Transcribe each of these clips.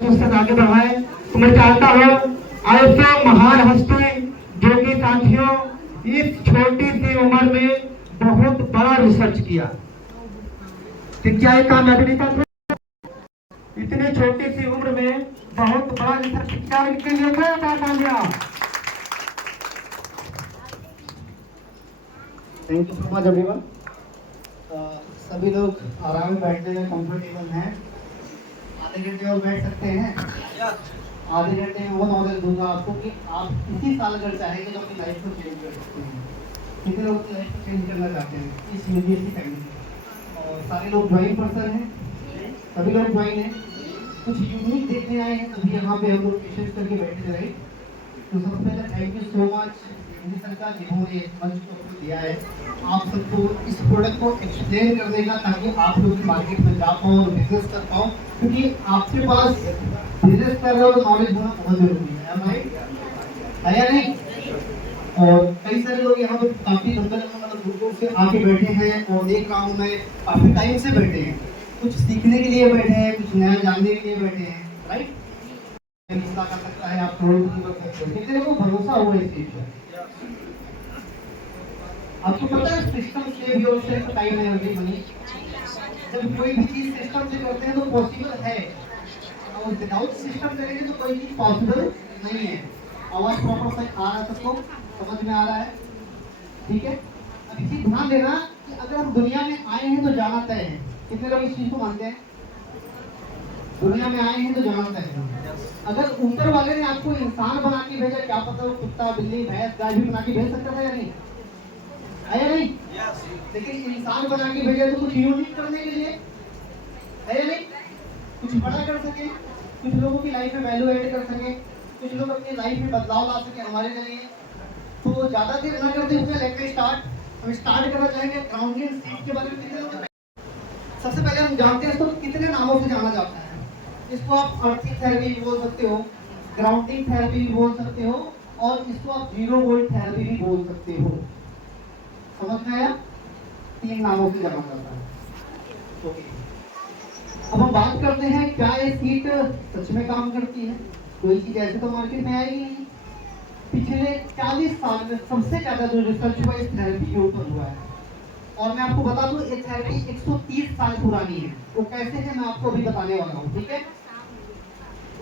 आगे बढ़ाए। तो मैं चाहता हूँ ऐसे महान हस्ती जो कि साथियों इस छोटी सी उम्र में बहुत बड़ा रिसर्च किया। तो क्या ये कामयाबी का इतनी छोटी सी उम्र में बहुत बड़ा रिसर्च क्या इनके लिए था? Thank you so much everyone. सभी लोग आराम में बैठने में कंफर्टेबल हैं। आधे घंटे और बैठ सकते हैं। आधे घंटे में वो नॉलेज दूंगा आपको कि आप इसी साल अगर चाहेंगे तो अपनी लाइफ को चेंज कर सकते हैं। कितने लोग अपनी लाइफ को चेंज करना चाहते हैं इस यूपीएससी टाइम में? और सारे लोग ज्वाइन पर्सन हैं, सभी लोग ज्वाइन हैं। कुछ यूनिक देखने आए हैं तभी यहाँ पे हम लोग पेशेंट करके बैठे थे, राइट? तो सबसे पहले thank you so much Hindi सरकार जिन्होंने मंच को दिया है आप सबको इस प्रोडक्ट को एक्सप्लेन करने का, ताकि आप लोग मार्केट में जा पाओ और बिजनेस कर पाओ। क्योंकि आपके पास बिजनेस कर रहे हो तो नॉलेज होना बहुत जरूरी है भाई, है या नहीं? और कई सारे लोग यहाँ पे काफी मतलब दूर से आके बैठे हैं और देख रहा हूँ मैं काफी टाइम से बैठे हैं। कुछ सीखने के लिए बैठे हैं, कुछ नया जानने के लिए बैठे हैं, राइट? कर सकता है, आप करोड़पति कर सकते हो। कितने को भरोसा हुआ इस चीज पर? आपको पता है system save yourself time energy money. जब कोई भी चीज सिस्टम से करते हैं तो पॉसिबल है, और विदाउट सिस्टम करेंगे तो कोई चीज पॉसिबल नहीं है। आवाज प्रॉपर से आ रहा है, सबको समझ में आ रहा है? ठीक है। अब इसी ध्यान देना कि अगर हम दुनिया में आए हैं तो जाना तय है। कितने लोग इस चीज को मानते हैं? दुनिया में आए हैं तो जाना तय है। अगर ऊपर वाले ने आपको इंसान बना के भेजा, क्या पता वो कुत्ता बिल्ली भैंस गाय भी बना के भेज सकता था या नहीं? है या नहीं? लेकिन इंसान बना के भेजा तो कुछ यूनिक करने के लिए, है या नहीं? कुछ बड़ा कर सके, कुछ लोगों की लाइफ में वैल्यू ऐड कर सके, कुछ लोग अपनी लाइफ में बदलाव ला सके हमारे लिए। तो ज्यादा देर ना करते हुए लेट मी स्टार्ट। हम स्टार्ट करना चाहेंगे ग्राउंडिंग सीट के बारे में। कितने लोग सबसे पहले हम जानते हैं इसको कितने नामों से जाना जाता है? इसको आप अर्थिंग थेरेपी भी बोल सकते हो, ग्राउंडिंग थेरेपी भी बोल सकते हो, और इसको आप जीरो वोल्ट थेरेपी भी बोल सकते हो। समझ में आया? 3 नामों से जाना जाता है। ओके, अब हम बात करते हैं क्या ये सीट सच में काम करती है? कोई चीज ऐसे तो मार्केट में आएगी नहीं। पिछले 40 साल में सबसे ज्यादा जो रिसर्च हुआ इस थेरेपी के ऊपर हुआ है, और मैं आपको बता दूं ये थेरेपी 130 साल पुरानी है। वो कैसे है मैं आपको अभी बताने वाला हूँ, ठीक है?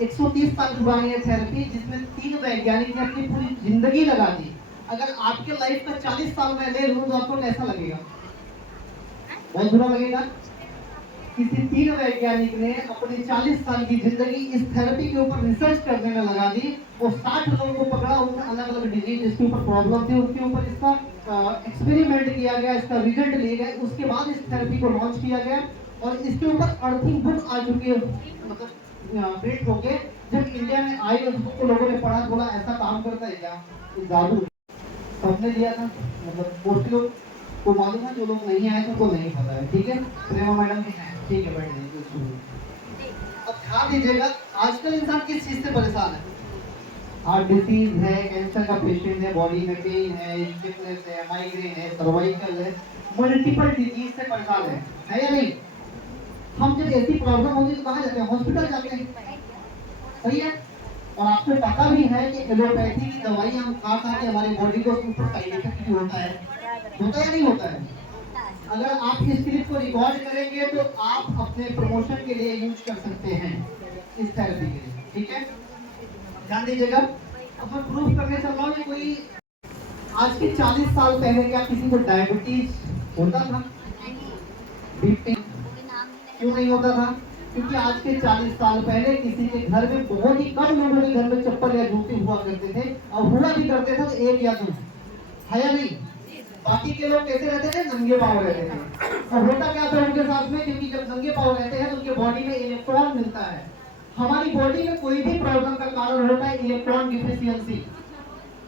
130 साल पुरानी है थेरेपी, जिसमें 3 वैज्ञानिक ने अपनी पूरी जिंदगी लगा दी। अगर आपके लाइफ का 40 साल में ले लूं तो आपको कैसा लगेगा? बहुत बुरा लगेगा। किसी 3 वैज्ञानिक ने अपनी 40 साल की जिंदगी इस थेरेपी के ऊपर रिसर्च करने में लगा दी, और 60 लोगों को पकड़ा, उनमें अलग अलग डिजीज जिसके ऊपर प्रॉब्लम थी उनके ऊपर इसका एक्सपेरिमेंट किया गया, इसका रिजल्ट लिए गए। उसके बाद इस थेरेपी को लॉन्च किया गया, और इसके ऊपर अर्थिंग बुक आ चुकी है, मतलब प्रिंट होके जब इंडिया में आई तो लोगों ने पढ़ा, बोला ऐसा काम करता है क्या? जादू सबने दिया था, मतलब बहुत लोग को मालूम है, जो लोग नहीं आए थे उनको नहीं पता है। ठीक है, प्रेमा मैडम भी हैं, ठीक है, बैठ जाइए। अब ध्यान दीजिएगा, आजकल इंसान किस चीज से परेशान है? हार्ट डिसीज है, कैंसर का पेशेंट है, बॉडी में पेन है, स्टिफनेस है, माइग्रेन है, सर्वाइकल है, मल्टीपल डिजीज से परेशान है या नहीं? हम जब ऐसी प्रॉब्लम होती है तो कहाँ जाते हैं? हॉस्पिटल जाते हैं, सही है? और आपको पता भी है कि एलोपैथी की दवाई हम खा के हमारी बॉडी को ऊपर साइड इफेक्ट भी होता है या नहीं होता है? अगर आप इस क्लिप को रिकॉर्ड करेंगे तो आप अपने प्रमोशन के लिए यूज कर सकते हैं इस थेरेपी के लिए, ठीक है? ध्यान दीजिएगा। अब मैं प्रूफ करने चल रहा हूँ कि कोई आज के 40 साल पहले क्या किसी को डायबिटीज होता था? बीपी क्यों नहीं होता था? क्योंकि आज के 40 साल पहले किसी के घर में, बहुत ही कम लोगों के घर में चप्पल या जूते हुआ करते थे, और हुआ भी करते थे तो 1 या 2, है या नहीं? बाकी के लोग कैसे रहते थे? नंगे पांव रहते थे। और होता क्या था उनके साथ में? क्योंकि जब नंगे पांव रहते हैं तो उनके बॉडी में इलेक्ट्रॉन मिलता है। हमारी बॉडी में कोई भी प्रॉब्लम का कारण होता है इलेक्ट्रॉन डिफिशियंसी।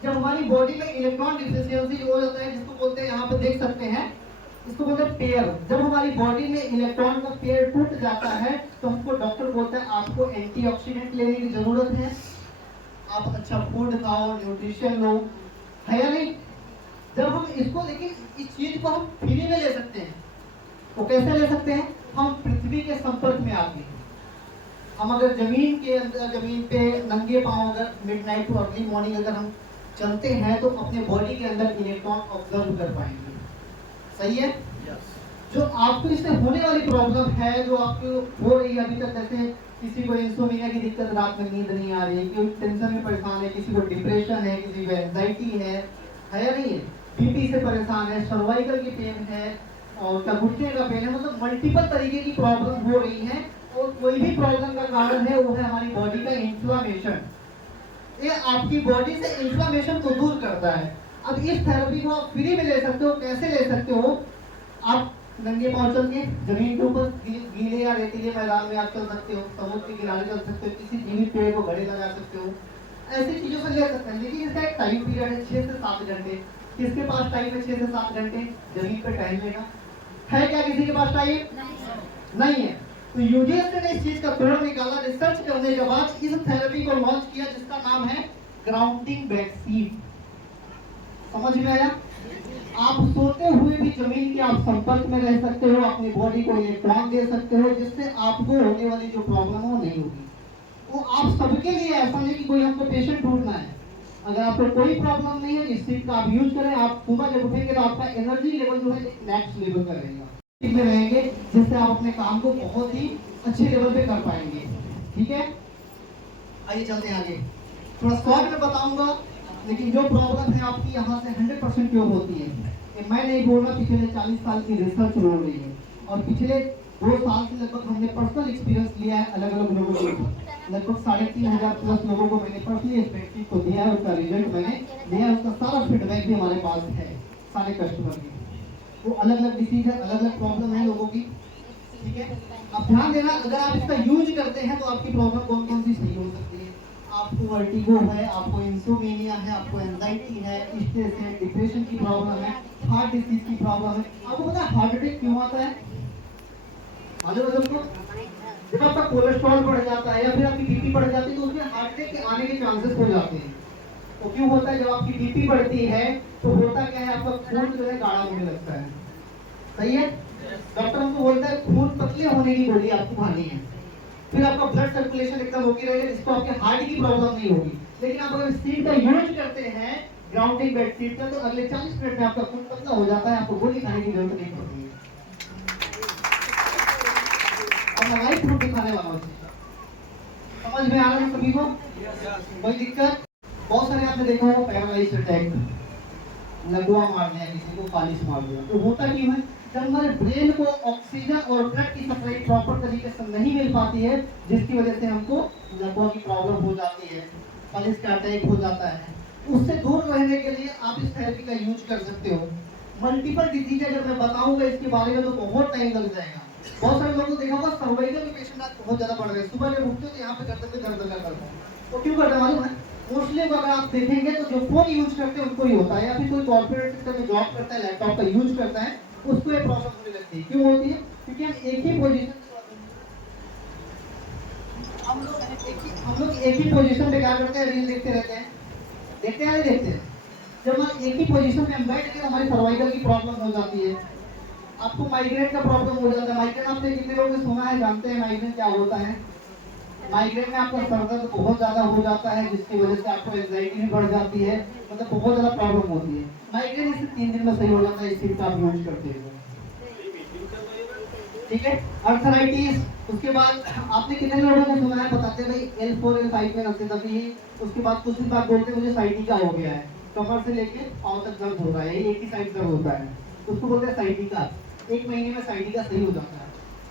जब हमारी बॉडी में इलेक्ट्रॉन डिफिशियंसी हो जाता है, जिसको बोलते हैं, यहाँ पे देख सकते हैं, इसको बोलते हैं पेयर। जब हमारी बॉडी में इलेक्ट्रॉन का पेयर टूट जाता है तो हमको डॉक्टर बोलता है आपको एंटीऑक्सीडेंट लेने की जरूरत है, आप अच्छा फूड खाओ, न्यूट्रिशन लो, है या नहीं? जब हम इसको, लेकिन इस चीज को हम फ्री में ले सकते हैं। तो कैसे ले सकते हैं? हम पृथ्वी के संपर्क में आके, हम अगर जमीन के अंदर, जमीन पे नंगे पांव अगर मिडनाइट टू अर्ली मॉर्निंग अगर हम चलते हैं तो अपने बॉडी के अंदर इलेक्ट्रॉन ऑब्जर्व कर पाएंगे। सही है? जो आपको इससे होने वाली प्रॉब्लम है, जो आपको हो रही है अभी तक, जैसे किसी को इंसोमिनिया की दिक्कत, रात में नींद नहीं आ रही है, कोई टेंशन में परेशान है, किसी को डिप्रेशन है, किसी को एंजाइटी है या नहीं है, बीपी से परेशान है, सर्वाइकल की पेन है और क्या घुटने का पेन है, मतलब मल्टीपल तरीके की प्रॉब्लम हो रही है। और कोई भी प्रॉब्लम का कारण है वो है हमारी बॉडी का इन्फ्लामेशन। ये आपकी बॉडी से इन्फ्लामेशन को दूर करता है। अब इस थेरेपी को आप फ्री में ले सकते हो। कैसे ले सकते हो? आप नंगे पांव चल के जमीन के ऊपर गीले या रेतीले मैदान में आप चल सकते हो, समुद्र के किनारे चल सकते हो, किसी जीवित पेड़ को गले लगा सकते हो, ऐसी चीजों से ले सकते हैं। लेकिन इसका एक टाइम पीरियड है 6 से 7 घंटे। किसके पास टाइम है 6 से 7 घंटे जमीन पर टहलने का? है क्या किसी के पास टाइम? नहीं है। तो यूजीएस ने इस चीज का तोड़ निकाला, रिसर्च करने के बाद इस थेरेपी को लॉन्च किया जिसका नाम है ग्राउंडिंग बेडशीट। समझ में आया? आप सोते हुए भी जमीन के आप संपर्क में रह सकते हो, अपनी बॉडी को इलेक्ट्रॉन दे सकते हो, जिससे आपको होने वाली जो प्रॉब्लम है वो नहीं होगी। वो आप सबके लिए, ऐसा नहीं कि कोई हमको पेशेंट ढूंढना है। अगर आपको कोई प्रॉब्लम नहीं है, इस चीज का आप यूज करें। आप सुबह जब उठेंगे तो आपका एनर्जी लेवल जो है नेक्स्ट लेवल का रहेगा, में रहेंगे, जिससे आप अपने काम को बहुत ही अच्छे लेवल पे कर पाएंगे। ठीक है, आइए चलते हैं आगे। थोड़ा शॉर्ट में बताऊंगा, लेकिन जो प्रॉब्लम है आपकी यहाँ से 100% क्यों होती है ये मैं नहीं बोल रहा, पिछले 40 साल की रिसर्च बोल रही है। और पिछले 2 साल से लगभग हमने पर्सनल एक्सपीरियंस लिया है अलग अलग लोगों को। लगभग 3500 प्लस लोगों को मैंने पर्सनली इस व्यक्ति को दिया है, उसका रिजल्ट मैंने दिया है, उसका सारा फीडबैक भी हमारे पास है सारे कस्टमर की। वो अलग अलग डिसीज है, अलग अलग प्रॉब्लम है लोगों की। ठीक है, अब ध्यान देना, अगर आप इसका यूज करते हैं तो आपकी प्रॉब्लम कौन कौन सी सही हो सकती है। आपको वर्टिगो है, आपको इंसोमेनिया है, आपको एंजाइटी है, स्ट्रेस है, डिप्रेशन की प्रॉब्लम है, हार्ट डिसीज की प्रॉब्लम है। आपको पता है हार्ट अटैक क्यों आता है? मालूम है सबको? जब आपका कोलेस्ट्रॉल बढ़ जाता है या फिर आपकी बीपी बढ़ जाती है तो उसमें हार्ट अटैक के आने के चांसेस हो जाते हैं। तो क्यों होता है? जब आपकी बीपी बढ़ती है तो होता क्या है, आपका खून जो है गाढ़ा होने लगता है। सही है? डॉक्टर हमको बोलता है खून पतले होने की गोली आपको खानी है, फिर आपका ब्लड सर्कुलेशन एकदम ओके रहेगा, जिसको आपके हार्ट की प्रॉब्लम नहीं होगी। लेकिन आप अगर इस चीज का यूज करते हैं ग्राउंडिंग बेडशीट का, तो अगले 40 मिनट में आपका खून पतला हो जाता है, आपको गोली खाने की जरूरत नहीं पड़ती है। और मैं लाइव प्रूफ दिखाने वाला हूँ। समझ में आ रहा है सभी को? कोई दिक्कत? बहुत सारे आपने देखा होगा पैरालाइज अटैक, लकवा मार दिया, किसी को फालिश मार दिया। तो होता क्यों है? जब हमारे ब्रेन को ऑक्सीजन और ब्लड की सप्लाई प्रॉपर तरीके से नहीं मिल पाती है, जिसकी वजह से हमको लकवा की प्रॉब्लम हो जाती है, फालिश का अटैक हो जाता है। उससे दूर रहने के लिए आप इस थेरेपी का यूज कर सकते हो। मल्टीपल डिजीज है, जब मैं बताऊंगा इसके बारे में तो बहुत टाइम लग जाएगा। बहुत सारे लोगों को देखा होगा सर्वाइकल के पेशेंट आज बहुत ज्यादा बढ़ गए। सुबह जब उठते हो तो यहाँ पे दर्द करता है। वो क्यों करता है मालूम है? मोस्टली अगर आप देखेंगे तो जो फोन यूज करते हैं उनको ही होता है, या फिर कोई कॉर्पोरेट सेक्टर में जॉब करता है, लैपटॉप का यूज करता है, उसको ये प्रॉब्लम होने लगती है। क्यों होती है? क्योंकि हम एक ही पोजीशन पोजीशन पे क्या करते हैं? रील देखते रहते हैं। देखते हैं नहीं देखते? जब हम एक ही पोजीशन में हम बैठ के हमारी सर्वाइकल की प्रॉब्लम हो जाती है। आपको माइग्रेन का प्रॉब्लम हो जाता है। माइग्रेन आपने कितने लोगों ने सुना है, जानते हैं माइग्रेन क्या होता है? माइग्रेन में आपका सर दर्द बहुत ज्यादा हो जाता है, जिसकी वजह से आपको एंजाइटी भी बढ़ जाती है, मतलब बहुत ज्यादा प्रॉब्लम होती है। माइग्रेन इससे 3 दिन में सही हो जाता है, इस चीज का आप यूज करते हैं। ठीक है, अर्थराइटिस। उसके बाद आपने कितने लोगों को सुना है बताते हैं भाई L4 L5 में नसें दबी है। उसके बाद कुछ दिन बाद बोलते हैं मुझे साइटिका हो गया है, कमर से लेके पांव तक दर्द हो रहा है, एक ही साइड दर्द होता है, उसको बोलते हैं साइटिका। 1 महीने में साइटिका सही हो जाता है।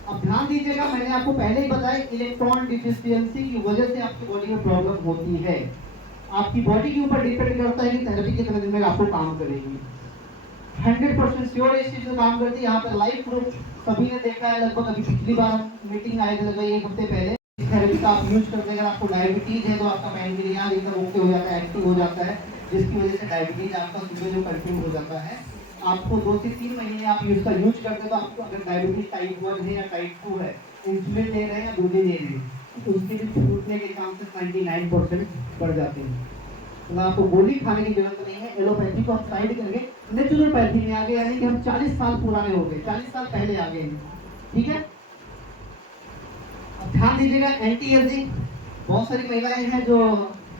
अब ध्यान दीजिएगा, मैंने आपको पहले ही बताया इलेक्ट्रॉन डिफिशियंसी की वजह से आपकी बॉडी में प्रॉब्लम होती है। आपकी बॉडी के ऊपर डिपेंड करता है कि थेरेपी कितने दिन में आपको काम करेगी। 100% श्योर इस चीज से काम करती है। यहाँ पे लाइव प्रूफ सभी ने देखा है। लगभग अभी पिछली बार हम मीटिंग आए थे लगभग 1 हफ्ते पहले। इस थेरेपी का आप यूज करते हैं, अगर आपको डायबिटीज है तो आपका पैनक्रियाज एकदम ओके हो जाता है, एक्टिव हो जाता है, जिसकी वजह से डायबिटीज आपका सुबह जो कंट्रोल हो जाता है। आपको 2 से 3 महीने आप इसका यूज करते हैं तो आपको अगर डायबिटीज टाइप 1 है या टाइप 2 है, इंसुलिन ले रहे हैं या दूध ले रहे हैं, तो उसके भी छूटने के चांसेस 99% बढ़ जाते हैं। तो आपको गोली खाने की जरूरत नहीं है। एलोपैथी को हम साइड करके नेचुरोपैथी में आ गए, यानी कि हम 40 साल पुराने हो गए, 40 साल पहले आ गए। ठीक है, अब ध्यान दीजिएगा, एंटी एजिंग, बहुत सारी महिलाएं हैं जो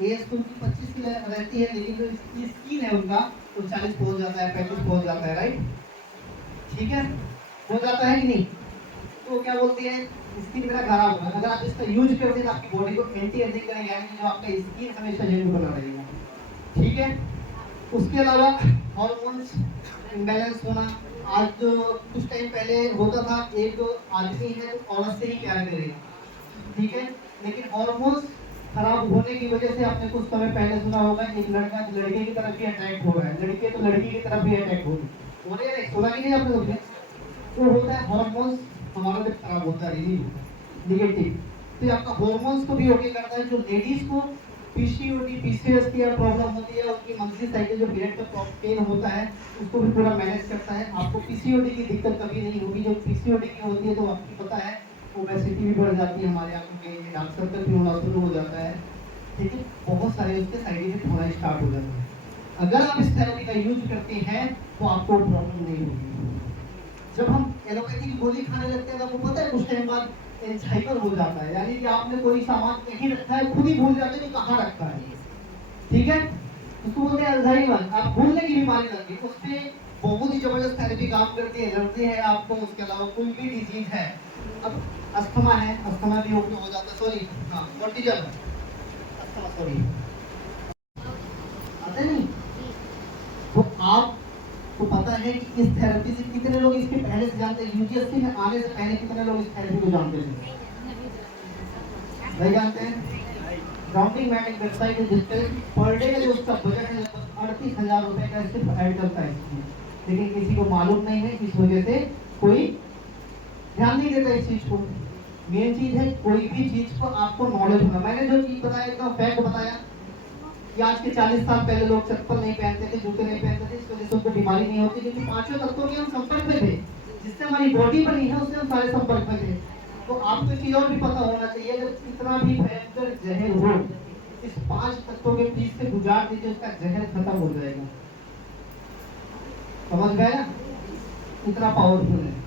एज तो उनकी 25 की रहती है, लेकिन जो इसकी स्किन है उनका वो 40 पहुंच जाता है, 35 पहुंच जाता है, राइट? ठीक है, हो जाता है कि नहीं? तो क्या बोलती है, स्किन मेरा खराब होगा। अगर आप इसका यूज करते हैं तो आपकी बॉडी को एंटी एजिंग करेगा, यानी जो आपका स्किन हमेशा यंग बना रहेगा। ठीक है, उसके अलावा हार्मोन्स इम्बैलेंस होना। आज जो कुछ टाइम पहले होता था, एक आदमी है तो औरत से ही प्यार करेगा, ठीक है, लेकिन हार्मोन्स खराब होने की वजह से आपने कुछ समय पहले सुना होगा, एक लड़का लड़के की तरफ भी अटैक हो रहा है, लड़के तो लड़की की तरफ भी अटैक हो रही है, सुना कि नहीं आपने लोग? तो होता है हार्मोन्स हमारा जब खराब होता है निगेटिव, तो आपका हार्मोन्स को भी ओके करता है। जो लेडीज को पीसीओडी पीसीओएस की प्रॉब्लम होती है, उनकी मंथली साइकिल जो पीरियड का पेन होता है, उसको भी पूरा मैनेज करता है। आपको पीसीओडी की दिक्कत कभी नहीं होगी। जो पीसीओडी की होती है तो आपको पता है ओबेसिटी भी बढ़ जाती है, हमारे आंखों के डार्क सर्कल भी होना शुरू हो जाता है, ठीक है, बहुत सारे उसके साइड इफेक्ट होना स्टार्ट हो जाते हैं। अगर आप इस थेरेपी का यूज करते हैं तो आपको प्रॉब्लम नहीं होगी। जब हम एलोपैथी की गोली खाने लगते हैं तो आपको पता है कुछ टाइम बाद एल्जाइमर हो जाता है, यानी कि आपने कोई सामान कहीं रखा है, खुद ही भूल जाते हैं कि कहाँ रखा है, ठीक है, उसको बोलते हैं अल्जाइमर। आप भूलने की बीमारी लग गई, उससे बहुत ही जबरदस्त थेरेपी काम करती है। एलर्जी है आपको, उसके अलावा कोई भी डिजीज है, अब अस्थमा है, अस्थमा भी हो जाता है, सॉरी हाँ कोर्टिजन, अस्थमा सॉरी आता नहीं, तो आप तो पता है कि इस थेरेपी से कितने लोग इसके पहले से जानते हैं? यूजीएससी में आने से पहले कितने लोग इस थेरेपी को जानते थे? नहीं जानते हैं? राउंडिंग मैट एक वेबसाइट है जिसपे पर डे का जो उसका बजट है लगभग 38,000 रुपए का सिर्फ ऐड करता है, लेकिन किसी को मालूम नहीं है, इस वजह से कोई ध्यान नहीं देता इस चीज को। मेन चीज है कोई भी चीज को आपको नॉलेज होना। मैंने जो चीज बताया एकदम फैक्ट बताया कि आज के 40 साल पहले लोग चप्पल नहीं पहनते थे, जूते नहीं पहनते थे, इस वजह से उनको बीमारी नहीं होती, क्योंकि पांचों तत्वों के हम संपर्क में थे, जिससे हमारी बॉडी बनी है उससे हम सारे संपर्क में थे। तो आपको चीज और भी पता होना चाहिए, अगर कितना भी भयंकर जहर हो, इस 5 तत्वों के बीच से गुजार दीजिए, उसका जहर खत्म हो जाएगा। समझ गए ना? इतना पावरफुल है।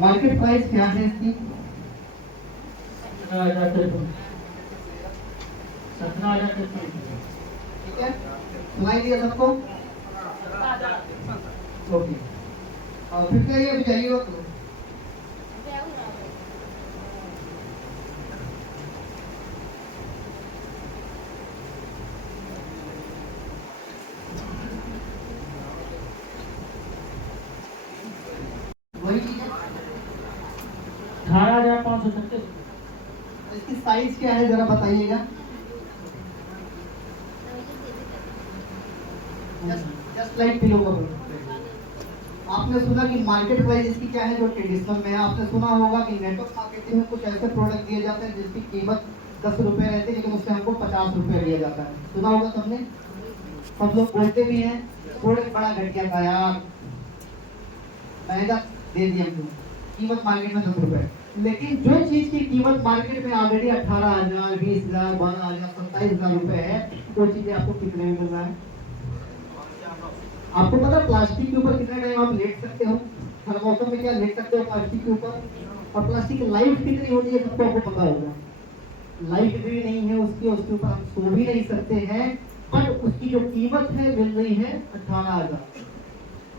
मार्केट प्राइस क्या है इसकी? 17,000 ठीक है, सुनाई दिया सबको? ओके, फिर क्या ये जाइएगा तो वही चीज है। 18,570। इसकी साइज क्या है जरा बताइएगा? Just like pillow cover. आपने सुना कि मार्केट प्राइस इसकी क्या है जो ट्रेडिशनल में है? आपने सुना होगा कि नेटवर्क मार्केटिंग में कुछ ऐसे प्रोडक्ट दिए जाते हैं जिसकी कीमत 10 रुपए रहती है, लेकिन उससे हमको 50 रुपए दिया जाता है। सुना होगा सबने? सब लोग बोलते भी हैं प्रोडक्ट बड़ा घटिया था यार, महंगा दे दिया हमको, कीमत मार्केट में 10 रुपए। लेकिन जो चीज की कीमत मार्केट में ऑलरेडी 18,000, 20,000, 12,000, 27,000 रुपए है, वो चीजें आपको कितने में मिल रहा है? आपको पता है प्लास्टिक के ऊपर कितना टाइम आप लेट सकते हो? हर मौसम में क्या लेट सकते हो प्लास्टिक के ऊपर? और प्लास्टिक की लाइफ कितनी होती है सबको आपको पता होगा। लाइफ भी नहीं है उसकी, उसके ऊपर हम सो भी नहीं सकते हैं, बट उसकी जो कीमत है मिल रही है 18,000।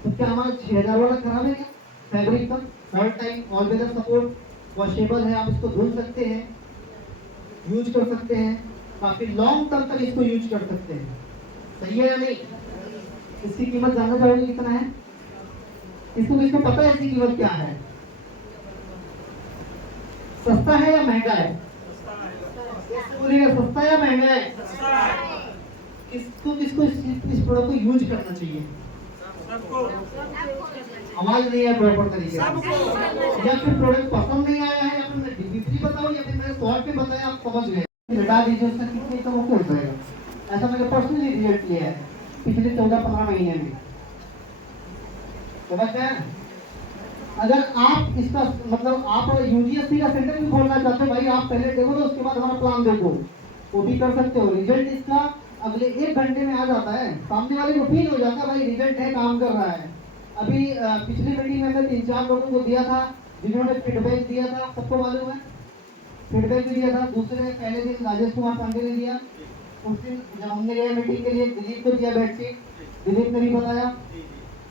तो क्या हमारा 6,000 वाला खराब है क्या? फैब्रिक का all time all weather support, washable है, आप इसको धुल सकते हैं, यूज कर सकते हैं, काफी लॉन्ग टर्म तक इसको यूज कर सकते हैं। सही है या नहीं? इसकी कीमत जानना चाहोगे कितना है? किसको पता है इसकी कीमत क्या है? सस्ता है या महंगा है? बोलिएगा, सस्ता या महंगा है? किसको इस प्रोडक्ट को यूज करना चाहिए? आवाज नहीं है प्रॉपर तरीके से, या फिर प्रोडक्ट पसंद नहीं आया है, या फिर मैं डिलीवरी बताऊं, या फिर मैंने शॉर्ट पे बताया, आप समझ गए, लगा दीजिए उसका कितने का वो हो जाएगा। ऐसा मैंने पर्सनली रिजल्ट लिया है पिछले 14-15 महीने में। समझ गए? अगर आप इसका मतलब आप यूजीएससी का सेंटर भी खोलना चाहते हो, भाई आप पहले देखो तो उसके बाद हमारा प्लान देखो, वो भी कर सकते हो। रिजल्ट इसका अगले 1 घंटे में आ जाता है, सामने वाले को फील हो जाता है भाई रिजल्ट है, काम कर रहा है। अभी पिछली मीटिंग में मैं 3-4 लोगों को दिया था जिन्होंने फीडबैक दिया था, सबको मालूम है, फीडबैक भी दिया था। दूसरे पहले दिन राजेश कुमार पांडे ने दिया, उस दिन जब हमने गए मीटिंग के लिए दिलीप को दिया बेडशीट, दिलीप ने भी बताया।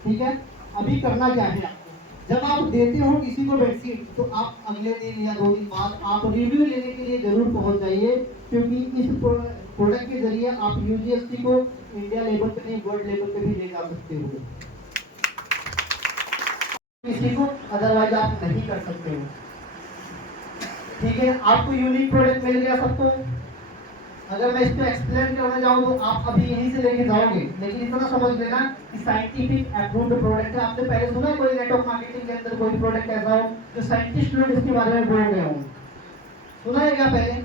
ठीक है, अभी करना क्या है, जब आप देते हो किसी को बेडशीट तो आप अगले दिन या 2 दिन बाद आप रिव्यू लेने के लिए जरूर पहुंच जाइए, क्योंकि इस प्रोडक्ट के जरिए आप यूजीएसटी को इंडिया लेवल पे नहीं वर्ल्ड लेवल पे भी ले जा सकते हो, किसी को अदरवाइज आप नहीं कर सकते हो। ठीक है, आपको यूनिक प्रोडक्ट मिल गया सबको। अगर मैं इसको एक्सप्लेन करना चाहूँ तो आप अभी यहीं से लेके जाओगे, लेकिन इतना समझ लेना कि साइंटिफिक अप्रूव्ड प्रोडक्ट है। आपने पहले सुना है कोई नेटवर्क मार्केटिंग के अंदर कोई प्रोडक्ट ऐसा हो जो साइंटिस्ट लोग इसके बारे में बोल गए हों? सुना है क्या? पहले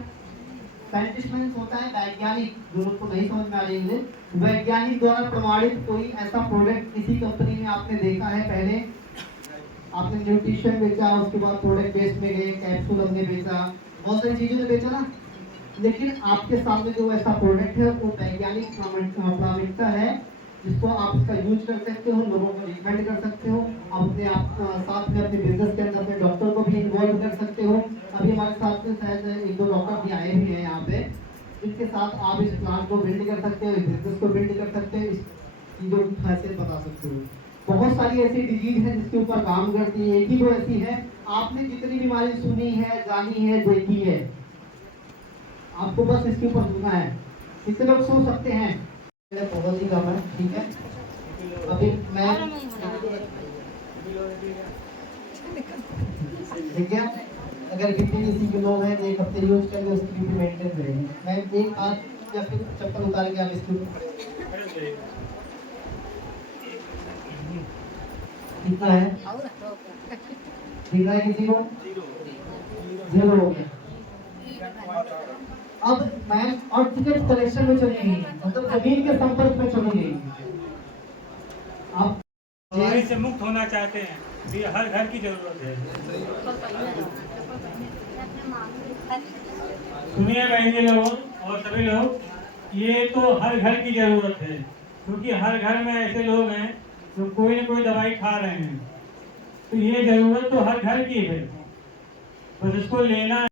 साइंटिस्ट मीन्स होता है वैज्ञानिक, जो लोग को नहीं समझ में आ रही है, वैज्ञानिक द्वारा प्रमाणित कोई ऐसा प्रोडक्ट किसी कंपनी में आपने देखा है। पहले आपने न्यूट्रिशन बेचा, उसके बाद प्रोडक्ट बेस में गए, कैप्सूल हमने बेचा, बहुत सारी चीजों ने बेचा ना, लेकिन आपके सामने जो ऐसा प्रोडक्ट है वो वैज्ञानिक प्रामाणिकता है, जिसको आप इसका यूज कर सकते हो, लोगों को रिकमेंड कर सकते हो, आप अपने आप साथ में अपने बिजनेस के अंदर अपने डॉक्टर को भी इन्वॉल्व कर सकते हो। अभी हमारे साथ में शायद 1-2 डॉक्टर भी आए भी हैं यहाँ पे, जिनके साथ आप इस प्लान को बिल्ड कर सकते हो, इस बिजनेस को बिल्ड कर सकते हो, इस चीज़ों की खासियत बता सकते हो। बहुत सारी ऐसी डिजीज है जिसके ऊपर काम करती है, एक ही तो ऐसी है, आपने जितनी बीमारी सुनी है, जानी है, देखी है, आपको बस इसके ऊपर सुनना है। कितने लोग सुन सकते हैं? बहुत ही कम है। ठीक है, अभी मैं ठीक है, अगर बीपी किसी के लोग हैं 1 हफ्ते यूज करेंगे उसकी बीपी मेंटेन रहेगी। मैं एक हाथ या फिर चप्पल उतार के आप इसके ऊपर कितना है दिख रहा है किसी को? 0 हो गया। अब मैं और टिकट कलेक्शन में चली गई, मतलब जमीन के संपर्क में चली गई। आप बीमारी से मुक्त होना चाहते हैं तो ये हर घर की जरूरत है। सुनिए बहनी लोग और सभी लोग, ये तो हर घर की जरूरत है, क्योंकि हर घर में ऐसे लोग हैं जो कोई न कोई दवाई खा रहे हैं, तो ये जरूरत तो हर घर की है, बस इसको लेना